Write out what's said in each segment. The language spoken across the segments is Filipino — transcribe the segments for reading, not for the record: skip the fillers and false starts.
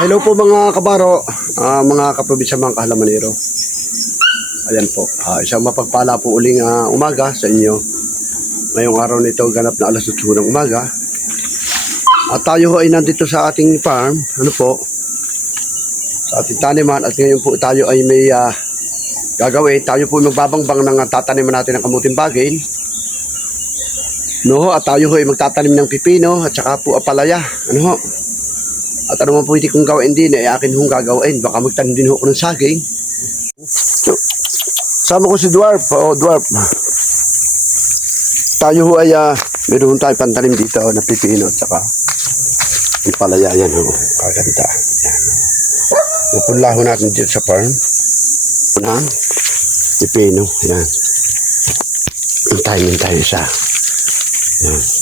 Hello po mga kabaro, mga kaprobinsya, mga kahalamanero. Ayan po, isang mapagpala po uling umaga sa inyo. Ngayong araw nito ganap na alas 8 ng umaga. At tayo ay nandito sa ating farm, sa ating taniman. At ngayon po tayo ay may gagawin. Tayo po magbabangbang ng tataniman natin ng kamuting bagay. At tayo ay magtatanim ng pipino at saka po apalaya. At ano man pwede kong gawin din ay akin hong gagawin. Baka magtanim din ako ng saging. So, sama ko si Dwarf. Dwarf. Tayo ho ay meron tayo pantanim dito na pipino at saka ang palaya. Yan ho. Kaganda. Yan. Pupunla ho natin dito sa farm. Unang pipino. Yan. Hintayin tayo sa. Yan.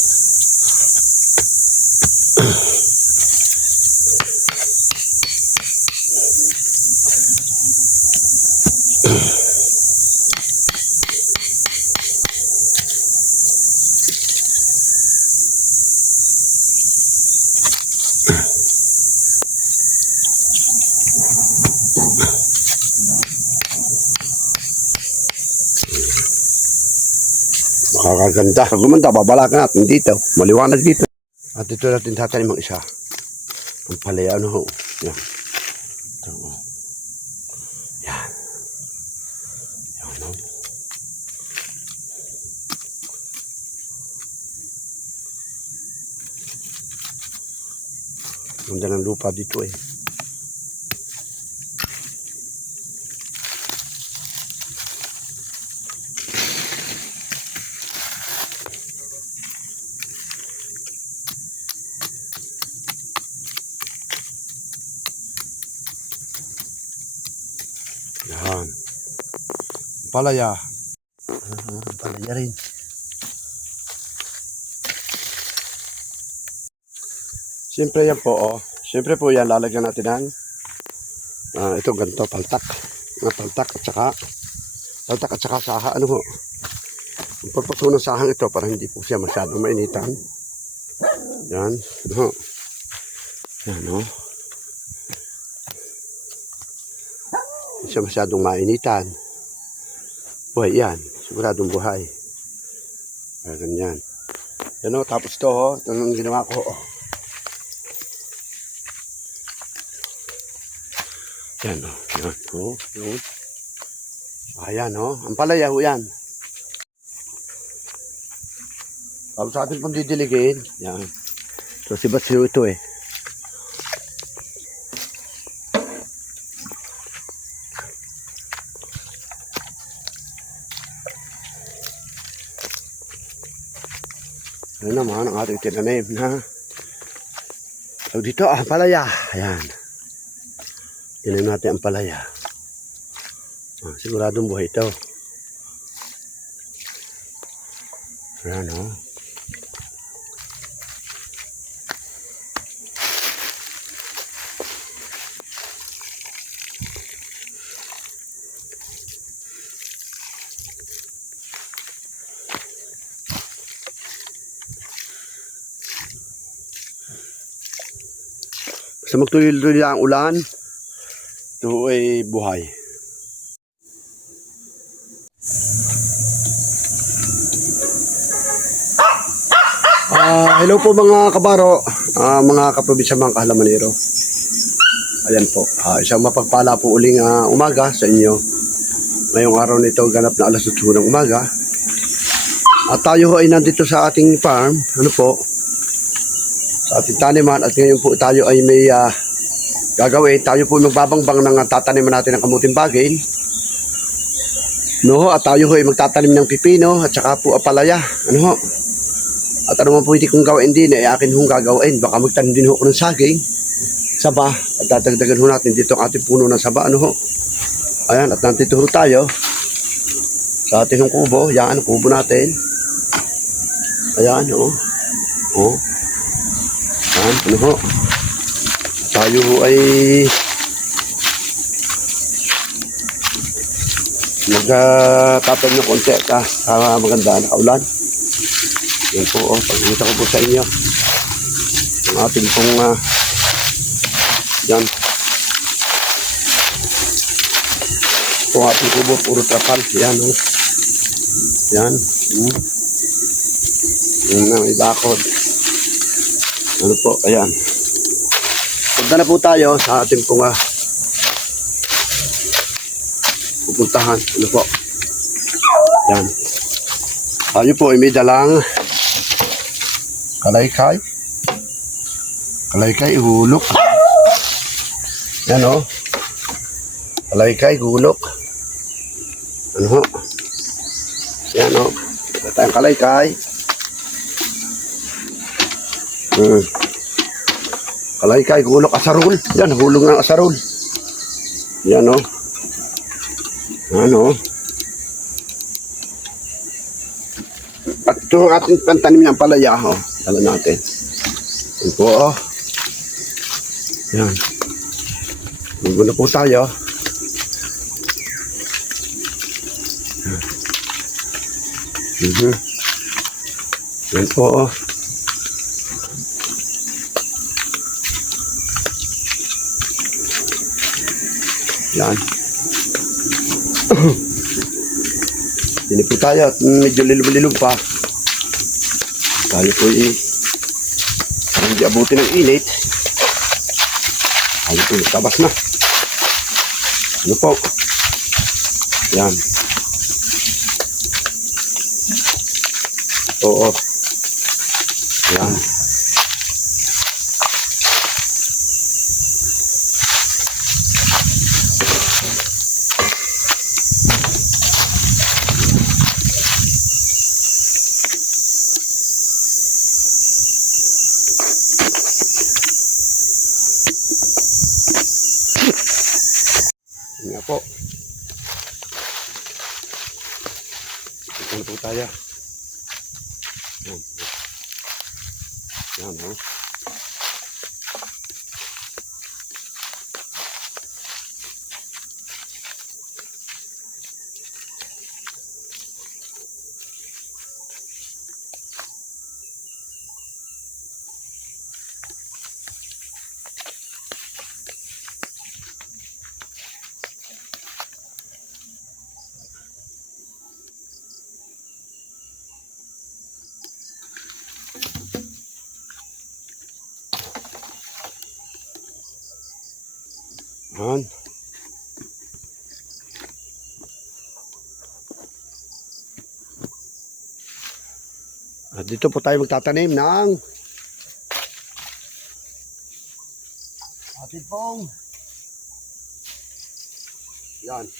Makakaganda. Pag gumanda, babalakan natin dito. Maliwanag dito. At dito natin tatanim ang isa. Ang palaya, ho. Yan. Ito, ho. Yan. Yan, ho. Ganda ng lupa dito eh. Yan. Palaya. Palaya rin. Siyempre yan po, Siyempre po yan, lalagyan natin ng ito ganito, paltak. Paltak at saka saha. Ang purpose ng sahang ito para hindi po siya masyadong mainitan. Yan. Yan, Hindi siya masyadong mainitan. Buhay yan. Siguradong buhay. Kaya ganyan. Yan tapos ito ito ang ginawa ko. Yan yan. Yun. Ayan ang palaya yan. Tapos sa atin pang didiligin. Yan. So sibat-siyo ito eh. Ano naman ang ating tinanim na so dito palaya. Ayan. Tinanim natin ang palaya. Siguradong buhay ito. Ayan Sa magtuloy-tuloy ang ulan, ito ay buhay. Hello po mga kabaro, mga kaprobinsya, mga kahalamanero. Ayan po, isang mapagpala po uling umaga sa inyo. Ngayong araw nito ganap na alas 8 ng umaga. At tayo ay nandito sa ating farm, sa ating taniman. At ngayon po tayo ay may gagawin. Tayo po magbabangbang ng tataniman natin ng kamuting bagay. At tayo ay magtatanim ng pipino at saka po apalaya. At ano man pwede kong gawin din ay akin hong gagawin. Baka magtanim din ako ng saging, saba. At dadagdagan natin dito ang ating puno ng saba. Ayan, at nandito tayo sa ating kubo. Yan, kubo natin. Ayan, Ayan, tayo ay magtatanim ng konti maganda na kaulan. Yan po, pagkita ko po sa inyo ang ating pong Yan. Ito ang ating kubo, puro trapal. Yan, oh. Yan. Yan na, may bakod. Ano po, ayan. Punta na po tayo sa ating pong pupuntahan. Ano po. Yan. Tayo po ay may dalang kalaykay. Kalaykay, hulok. Yan o. Kalaykay, hulok. Ano ho? Yan o. Ito tayong kalaykay. Kalaykay, hulok, asarol. Yan, hulog ng asarol. Yan o. Ano? At ito ang ating pantanim ng palaya. O, dala natin. Yan po o. Yan. Lugo na po tayo. Yan po o. Yan. Yan po tayo at medyo lilog-lilog pa. Tayo po hindi abuti ng init. Tayo po tabas na. Ano po? Yan. Oo. Yan. Nga po. Ito na po tayo. Yan. Yan o. Yan. At dito po tayo magtatanim ng ating pong yan.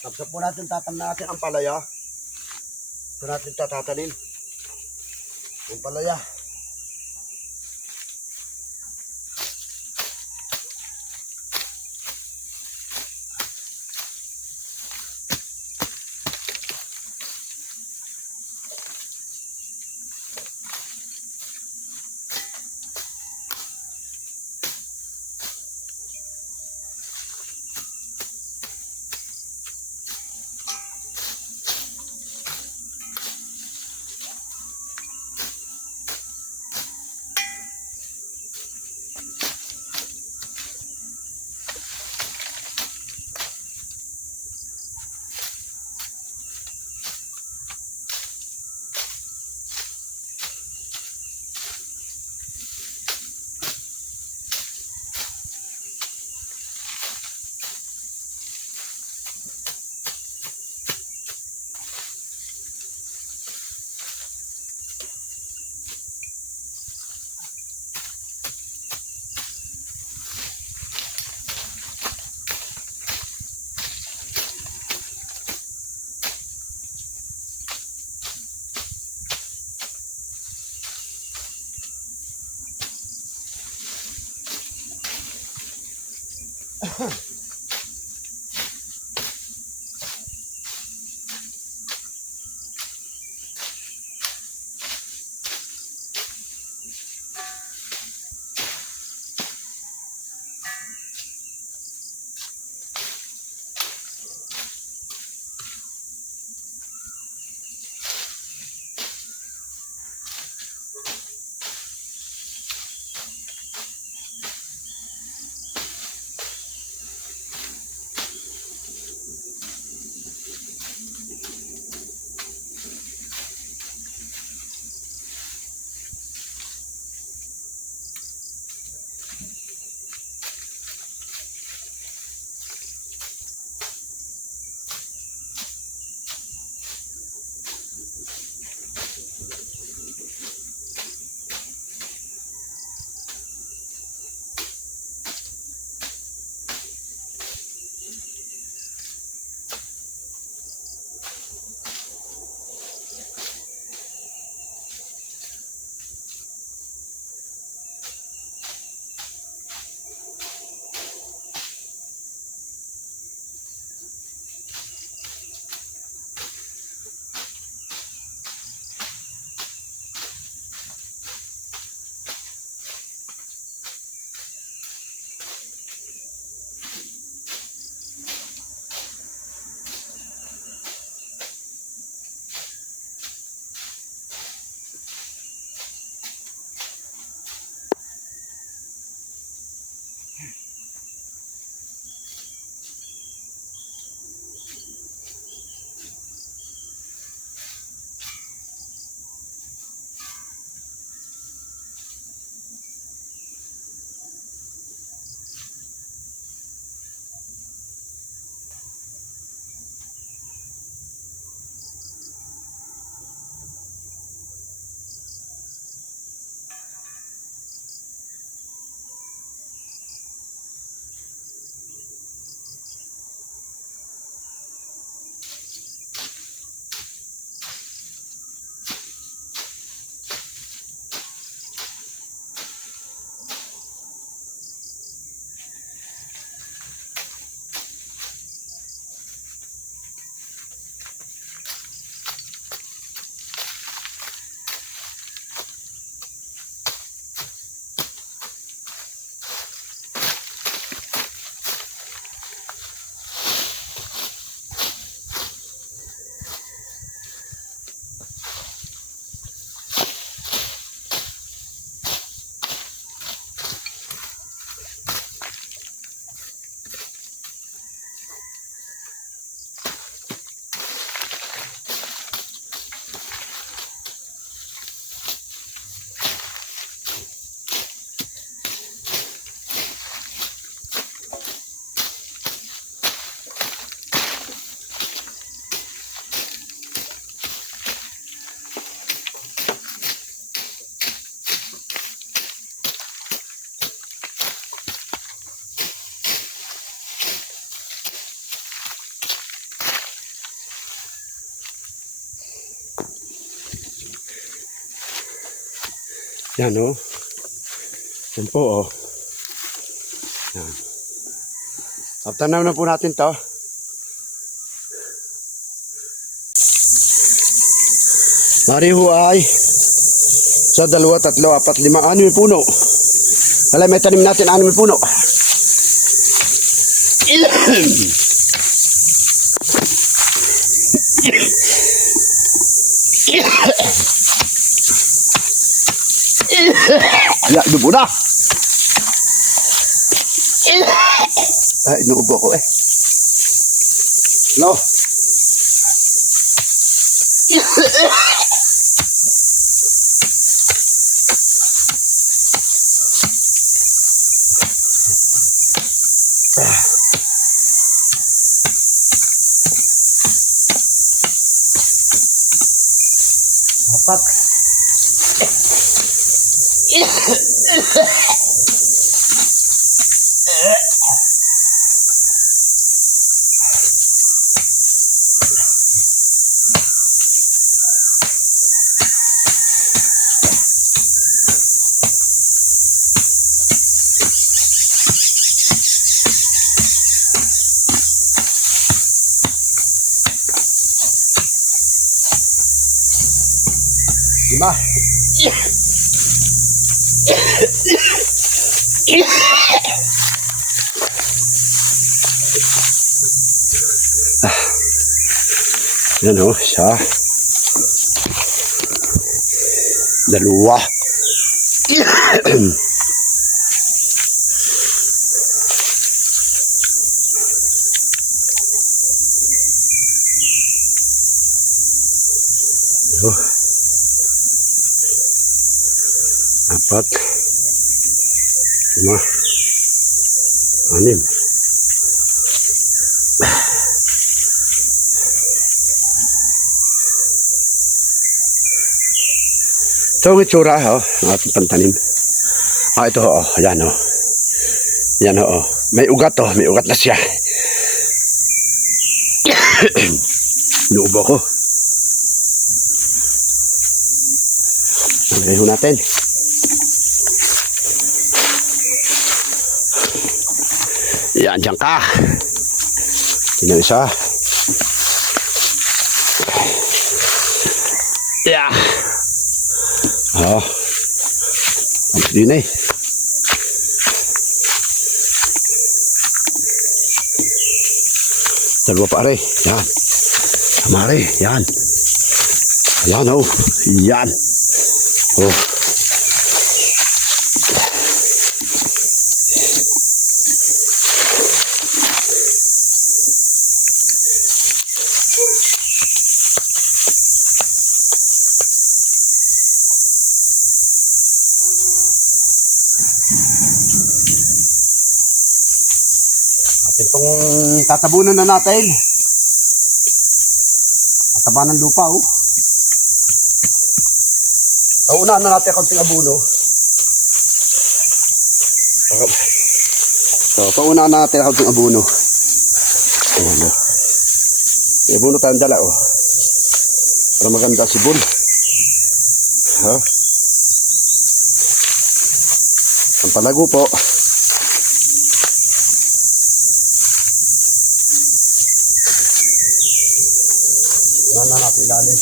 Tapos po natin natin ang palaya. Ito natin tatatanim. Ang palaya. Yan o. Yan po o. Yan. Tanaw na po natin to. Mariho ay sa 2, 3, 4, 5, 6 puno. Wala, may tanim natin 6 puno. Ya, dubo na. Ay, inuubo ko eh. No. Dapat. Lima. Yan o, isa. Dalawa. Oh. Apat. Lima. Anim. Ito ang itsura ng ating pantanim. Ito ayan Yan may ugat may ugat na siya. Inuubo ko. Lagay ho natin. Yan, dyan ka. Yan isa. Yeah. Tapos din dalawa pa rin. Yan. Mari, yan. Ayan yan. Itong tatabunan na natin. Mataba ng lupa Paunahan na natin konting abuno. So, paunahan na natin konting abuno. Ayan Abuno tayong dala para maganda sibol. Ang palago po. Na natin ilalim.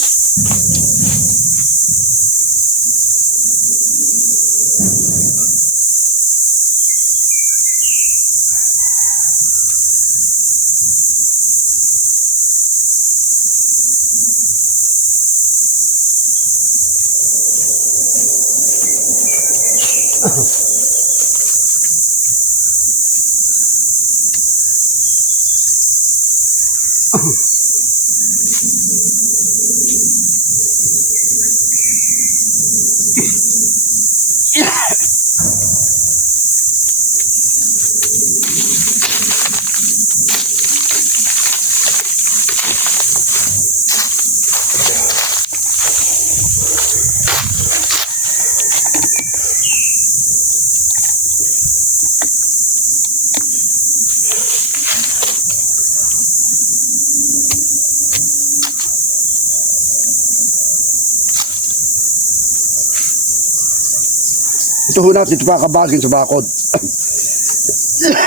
Ito ho natin, ito pa kabagin sa bakod.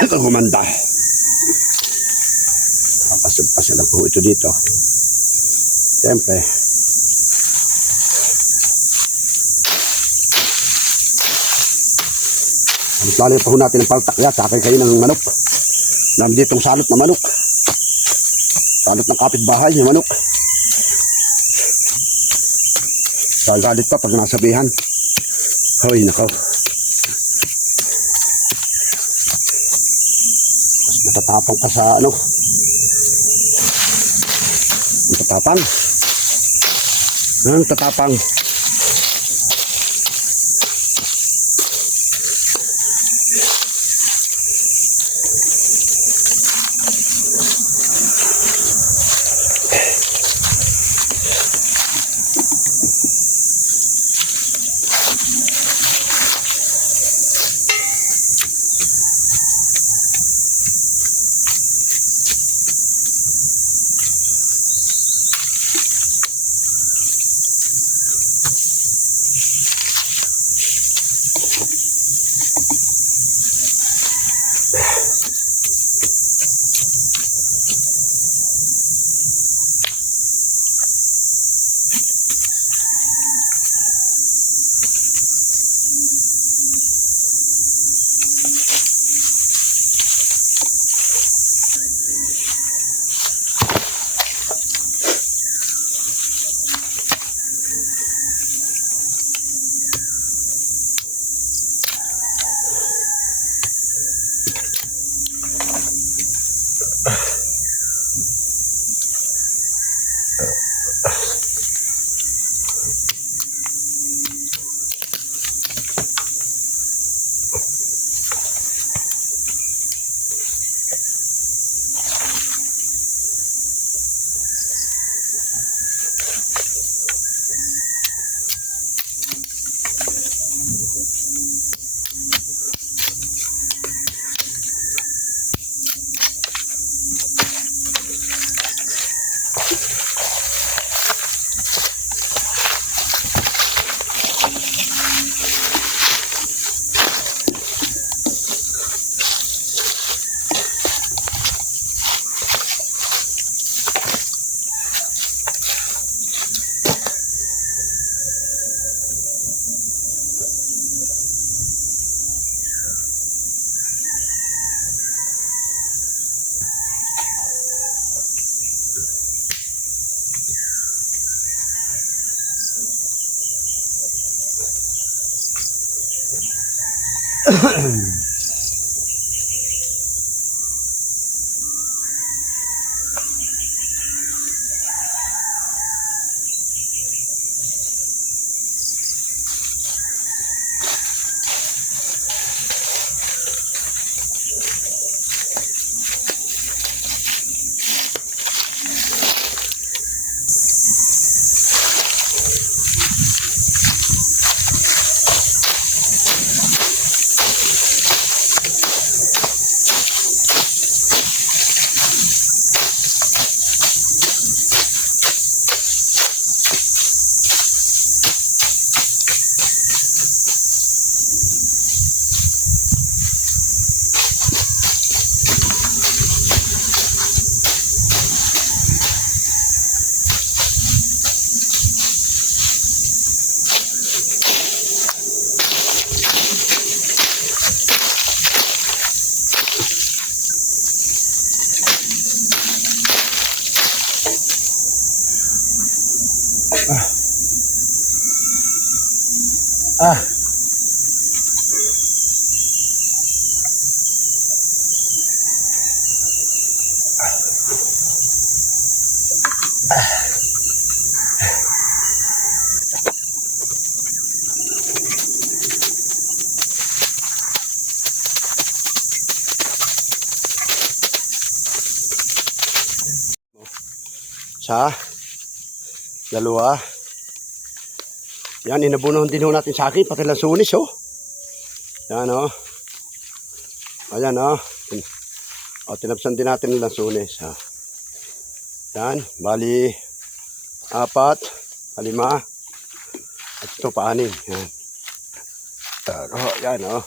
Ito gumanda. Pasal lang po ito dito. Siyempre. Lalo pa ho natin ng paltak. Sakay kayo ng manok. Namin ditong salot na manok. Salot ng kapitbahay ng manok. Sagalit pa pag nasabihan. Hoy, nakaw. Matatapang ka sa matatapang. Ang tatapang. Ah, sa dalawa. Yan, inabunuhan din ho natin sa akin, pati lansunis, oh. Yan, oh. Ayan, oh. O, tinapsan din natin ng lansunis, oh. Yan, bali, 4, 5, at ito pa 6. Yan. Oh, yan, oh.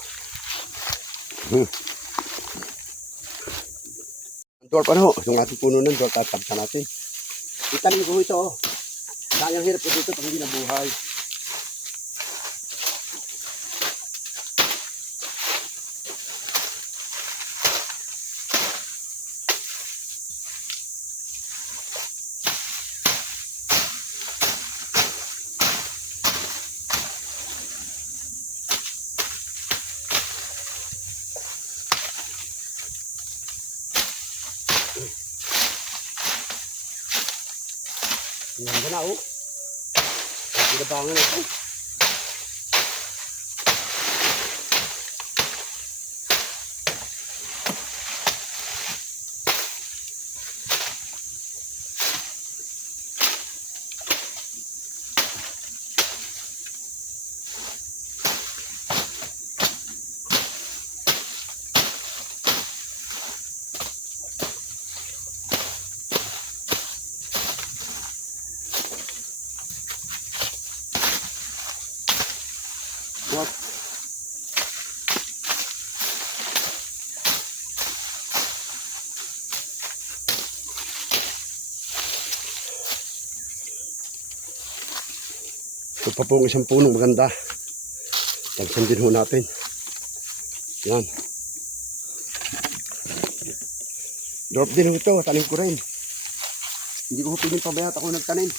Ang dwarf, ano, yung ating puno ng dwarf, tatapsan natin. Itanim ko ito, oh. Sayang hirap ko dito pag hindi nabuhay. Yan na, oh. Pinabangan ito. What? Ito pa pong isang punong maganda. Tagsan din ho natin. Yan. Drop din ho ito. Tanim ko rin. Hindi ko piling pabayat ako nagtanim.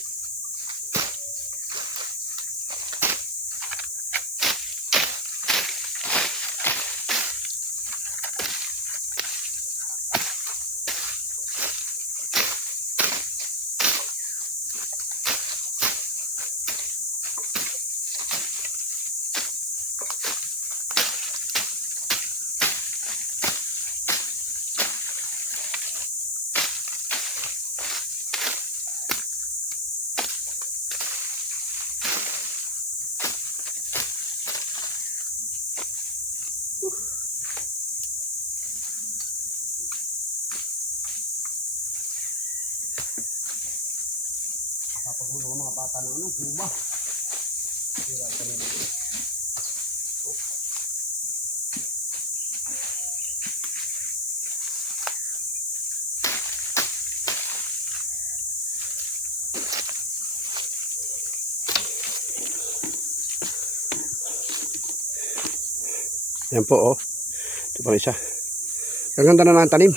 Papagulo ng mga bata ng ano, huma. Tira ka nila. Yan po, oh. Ito pa isa. Gaganda na ng tanim.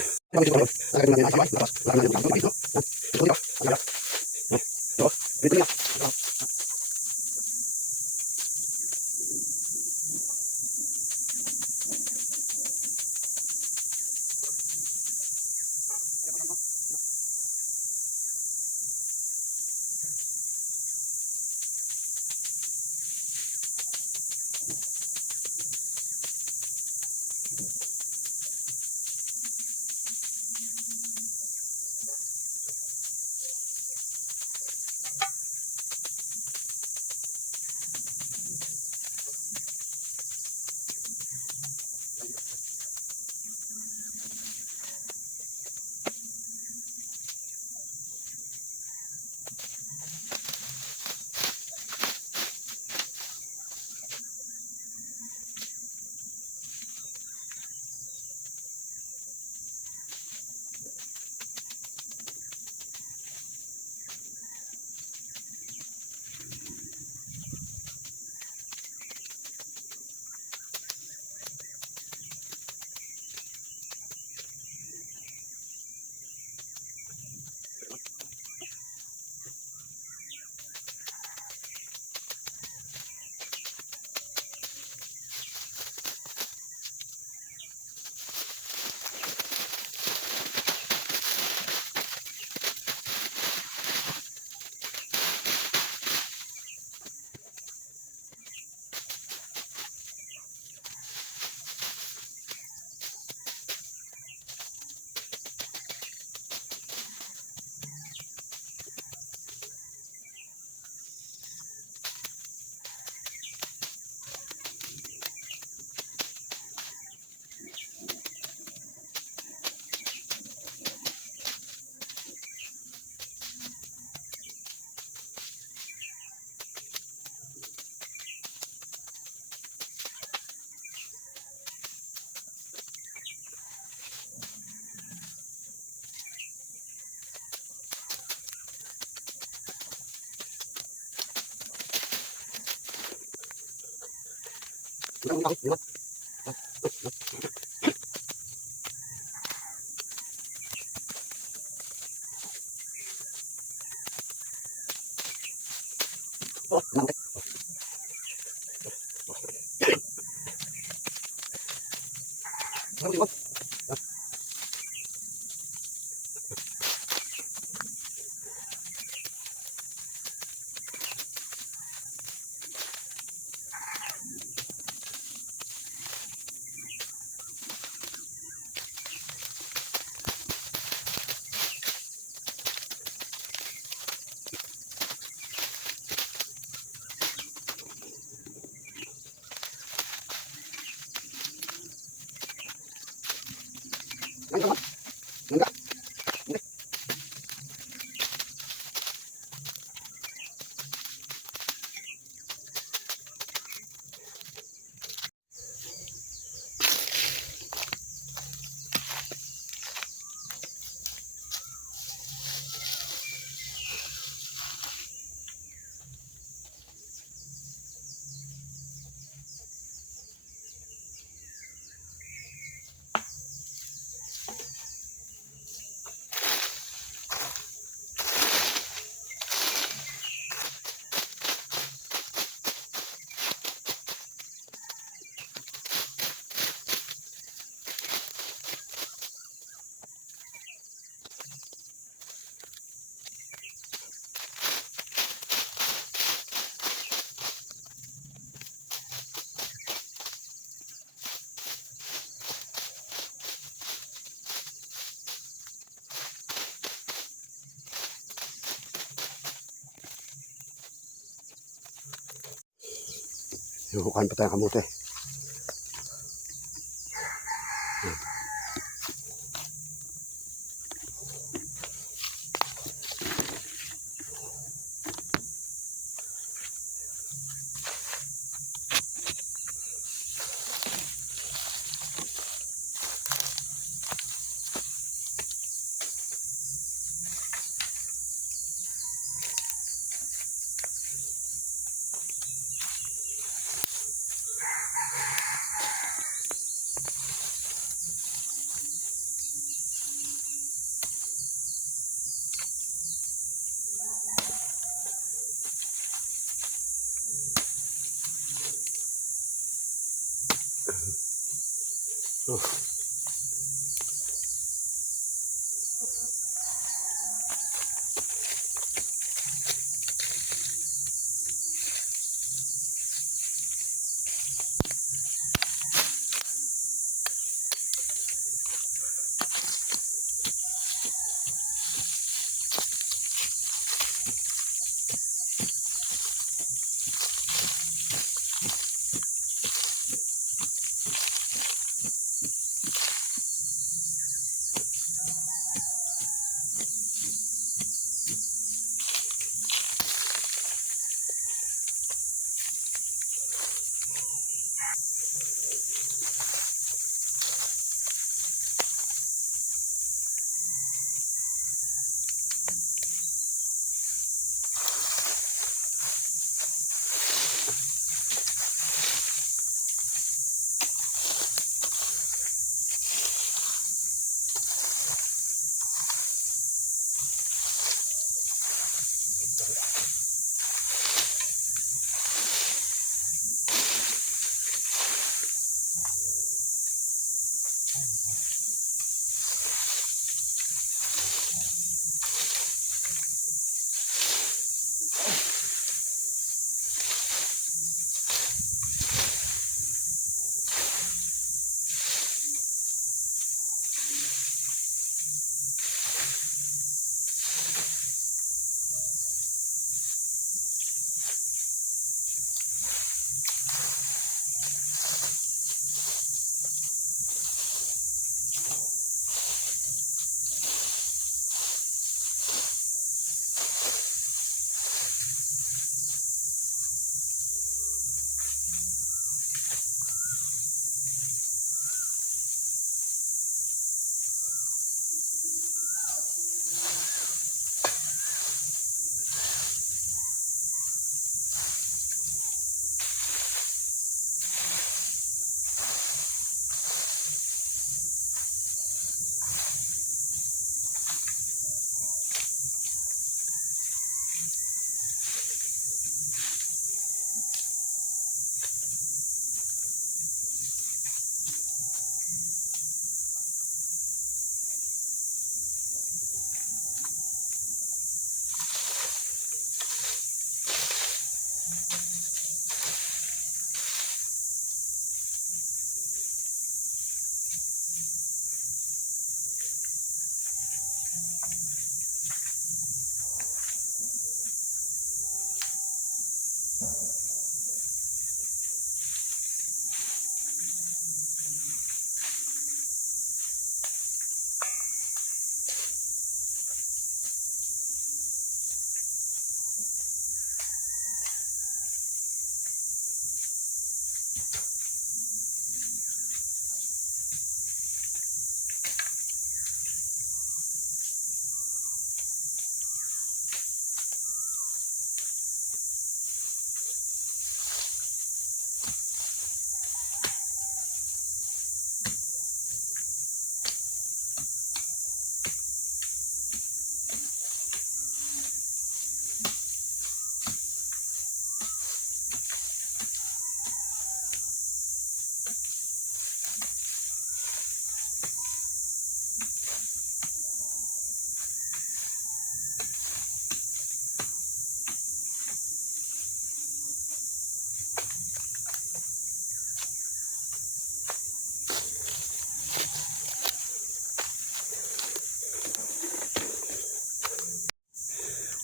Huhukan pa tayo kamote. Oh.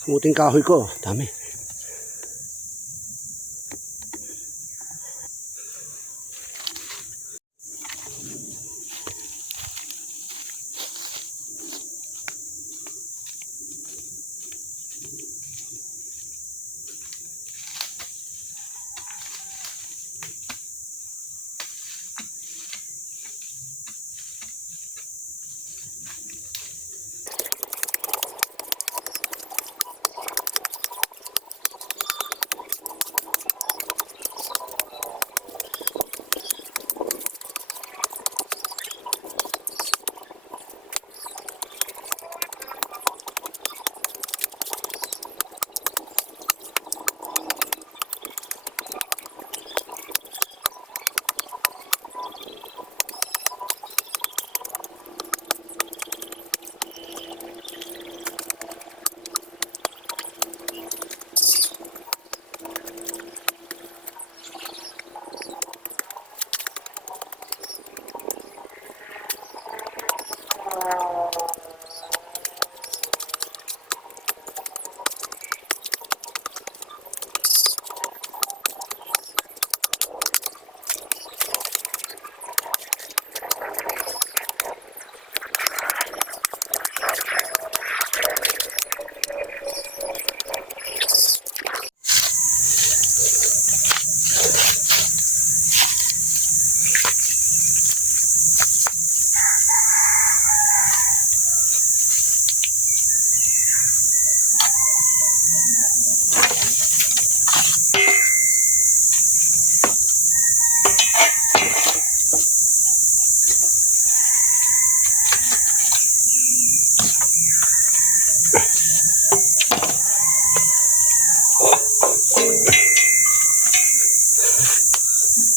Kamuting kahoy ko, dami.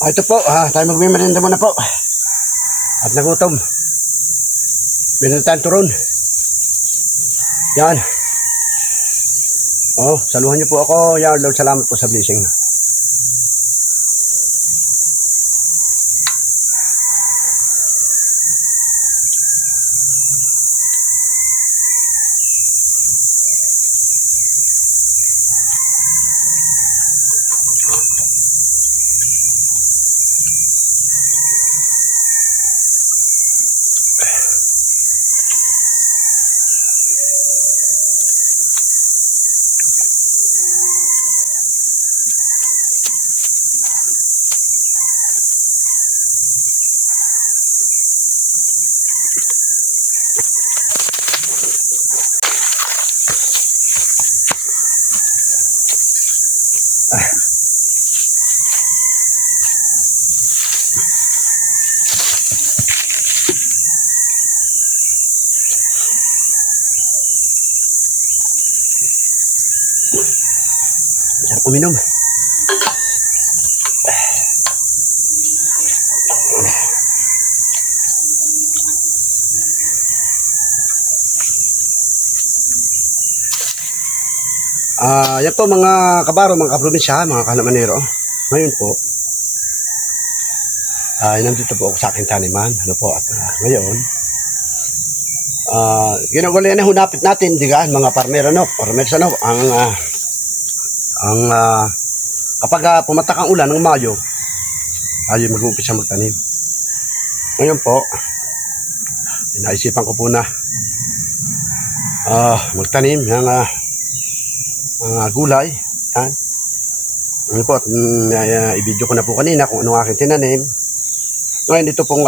Ito po, tayo magmimerinda muna po. At nagutom. Meron tayong turon. Yan. Saluhan niyo po ako. Yan, Lord, salamat po sa blessing. Sarap uminom. Yan po mga kabaro, mga kaprobinsya, mga kalamanero. Ngayon po, nandito po ako sa aking taniman. Ano po, at ngayon, ginagawa na hunapit natin, digaan, mga farmer, farmers, kapag pumatak ang ulan ng Mayo, ayun mag-uumpisa magtanim. Ngayon po, naisipan ko po na magtanim ng mga gulay. Yan. Ano po, i-video ko na po kanina kung anong aking tinanim. Ngayon ito pong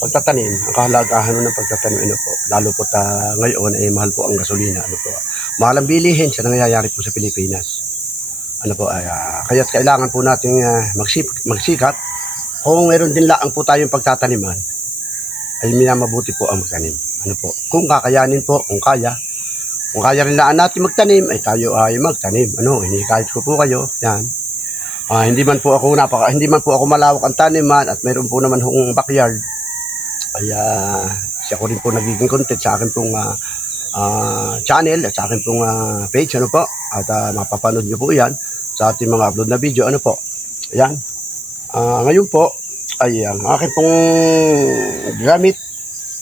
pagtatanim, ang kahalagahan ng pagtatanim, ano po, lalo po ngayon ay mahal po ang gasolina, ano po. Mahal ang bilihin sa nangyayari po sa Pilipinas. Ano po, kaya't kailangan po nating magsikap. Kung meron din lang po tayong pagtataniman, ay minamabuti po ang magtanim. Ano po, kung kakayanin po, kung kaya rin lang natin magtanim, ay tayo ay magtanim. Ano, hinikayat ko po kayo, yan. Hindi man po ako malawak ang taniman at mayroon po naman hong backyard. Ay siya ko rin po nagiging content sa akin pong channel at sa akin pong page, ano po. At mapapanood niyo po 'yan sa ating mga upload na video, ano po. Ayan. Ngayon po ay ang akin pong gamit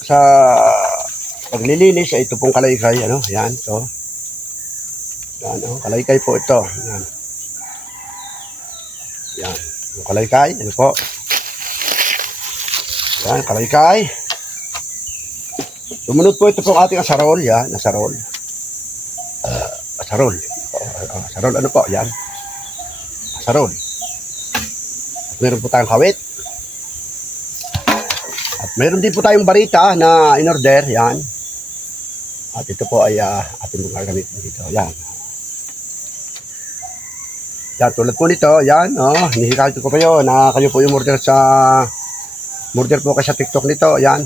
sa paglilinis ay ito pong kalaykay, ano. Ayan, to. Yan, kalaykay po ito. Ayan. Yan, yung kalaykay, ano po. Yan, kalaykay. Sumunod po ito po ating asarol, yan, asarol. Asarol. Asarol, ano po, yan. Asarol. At meron po tayong kawit. At meron din po tayong barita na in-order, yan. At ito po ay ating mga gamitin dito, yan. Yan, tulad po nito, yan, hinihikayat ko pa yun, kayo po yung order po kayo sa TikTok nito, yan.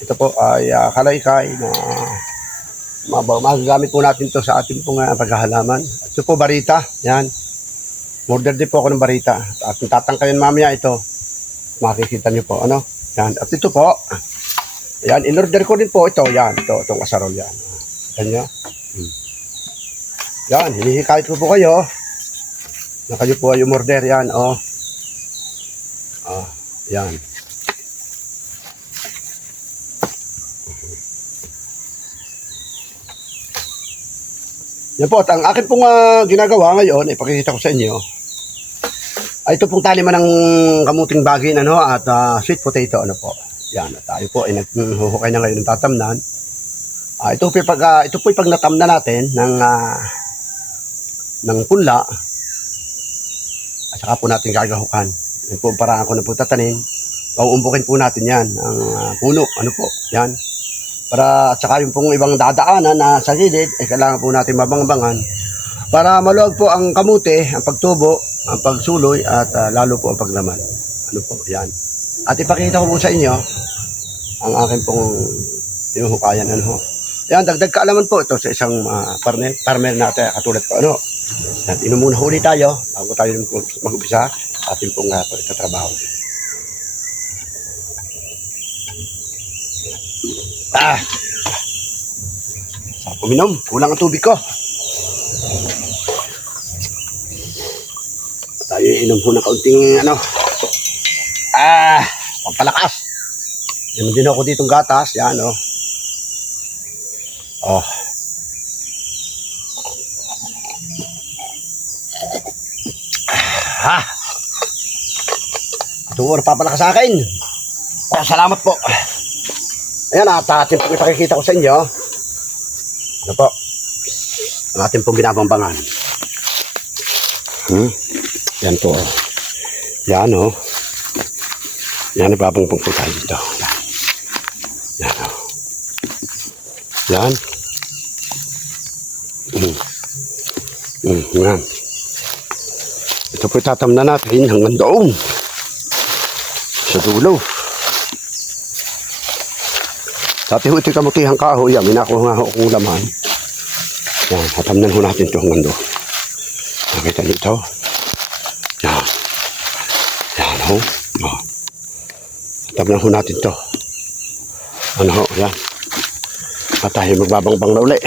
Ito po ay kalaykay na magagamit po natin to sa ating pong paghahalaman. Ito po barita, yan. Order din po ako ng barita. At tatangkayin mamaya ito, makikita nyo po, ano, yan. At ito po, yan, in-order ko din po ito, yan, itong asarol, yan. Kita nyo? Yan, hinihikayat ko po kayo na kayo po ay umorder, yan, yan. Yan po, at ang akin pong ginagawa ngayon, ipakikita ko sa inyo, ay ito pong taniman ng kamuting bagin, ano, at sweet potato, ano po. Yan, at tayo po ay naghuhukay na ngayon ng tatamnan. Ito po pag natamna natin ng punla at saka po natin gagahukan. Yan po ang paraan ko na po tatanim. Pauumbukin po natin yan ang puno, ano po, yan. Para at saka yung pong ibang dadaanan na sa gilid, kailangan po natin mabangbangan para maluwag po ang kamute, ang pagtubo, ang pagsuloy at lalo po ang paglaman. Ano po, yan. At ipakita ko po sa inyo ang akin pong hinuhukayan, ano. Yan, dagdag kaalaman po ito sa isang farmer natin katulad ko, ano. At muna huli tayo bago tayo mag-umpisa ating pong trabaho. Sa uminom, kulang ang tubig ko. Tayo inom po ng kaunting pampalakas. Inom din ako ditong gatas, yan, Ito papalakas sa akin. Salamat po. Ayan, at atin pong ipakikita ko sa inyo. Ano po? Ang atin pong binabambangan. Yan po. Yan, Yan, ibabangpang po tayo dito. Yan, Yan. Yan. Ito po itatamnan natin hanggang doon. Sa dulo. Dati ho ito kamutihang kahoy, minakuha nga akong laman. Yan, hatamnan ho natin ito hanggang doon. Nakita nito. Yan. Yan ho. Hatamnan ho natin ito. Ano ho, yan. At tayo magbabangbang na uli.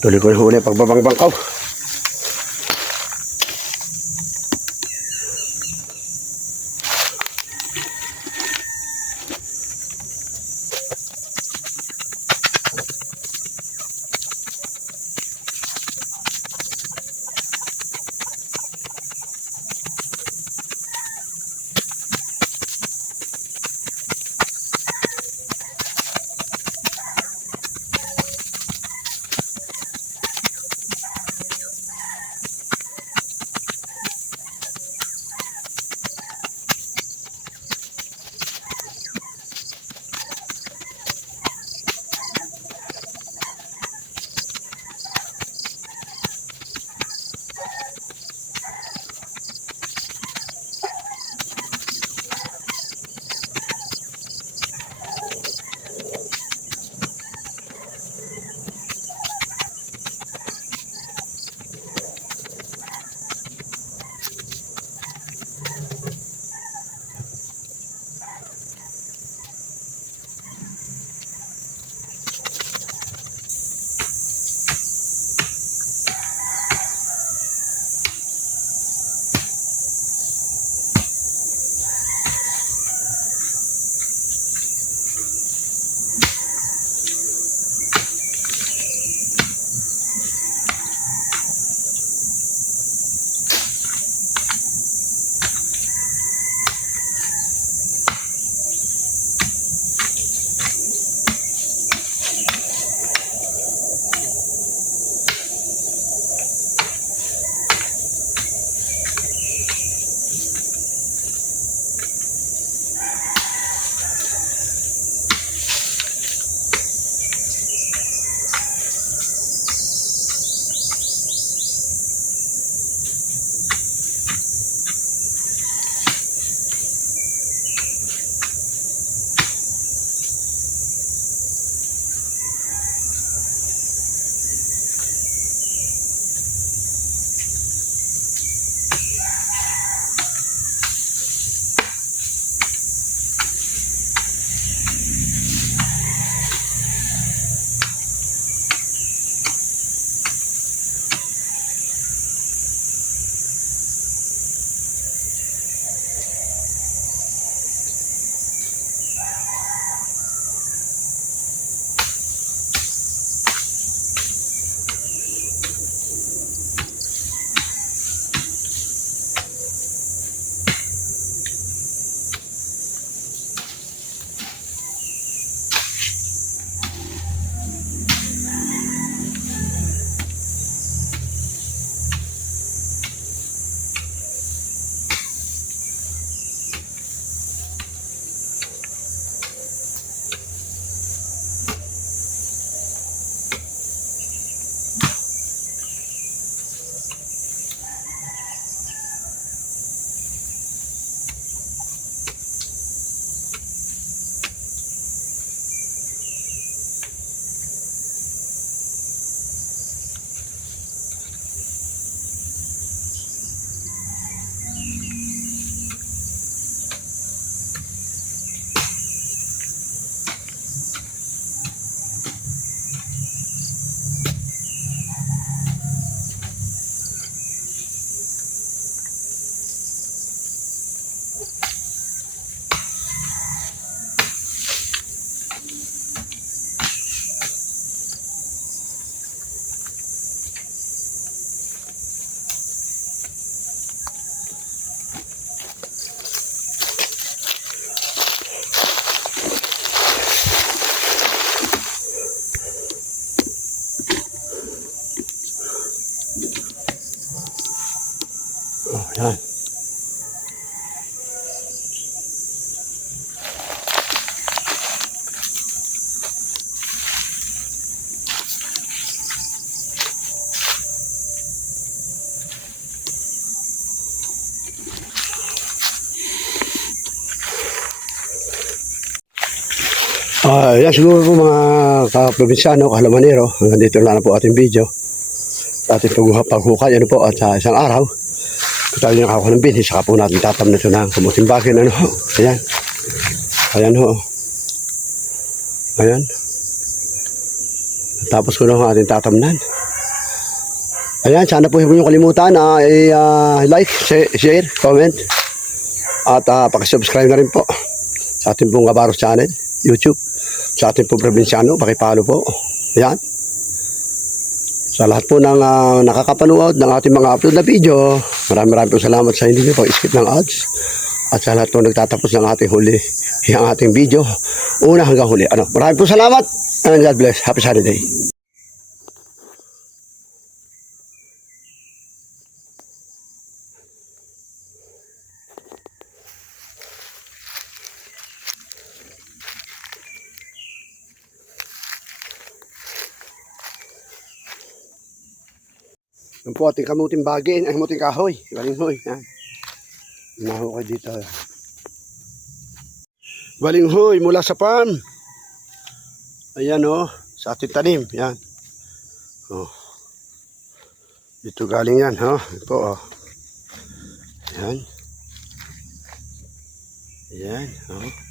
Tuloy ko na uli pagbabangbang ko. Oh, yan. Yan siguro po mga kaprobinsyano, kahalamanero, hanggang dito na po ating video. Sa ating paghukay, ano po, at sa isang araw, kung tayo nakakuha ng binhi, saka po natin tatam na ito ng kamuting bagin, ano ho. Ayan. Ayan ho. Ayan. Tapos ko na ho ating tatamnan. Ayan, sana po huwag niyong kalimutan na like, share, comment, at pakisubscribe na rin po sa ating pong Kabaros channel, YouTube. Sa ating pong probinsyano, pakipalo po. Ayan. Sa lahat po ng nakakapanood ng ating mga upload na video, maraming po salamat sa hindi niyo po skip ng ads. At sa lahat po nagtatapos ng ating huli, yung ating video, una hanggang huli. Maraming po salamat and God bless. Happy Saturday. Yan po ating kamuting bagin, ay kamuting kahoy, balinghoy. Yan. Nahukay dito. Balinghoy mula sa farm. Ayan o, sa ating tanim. Yan. Oh. Dito galing yan, ha? Ito po, oh. Yan. Ayan, oh.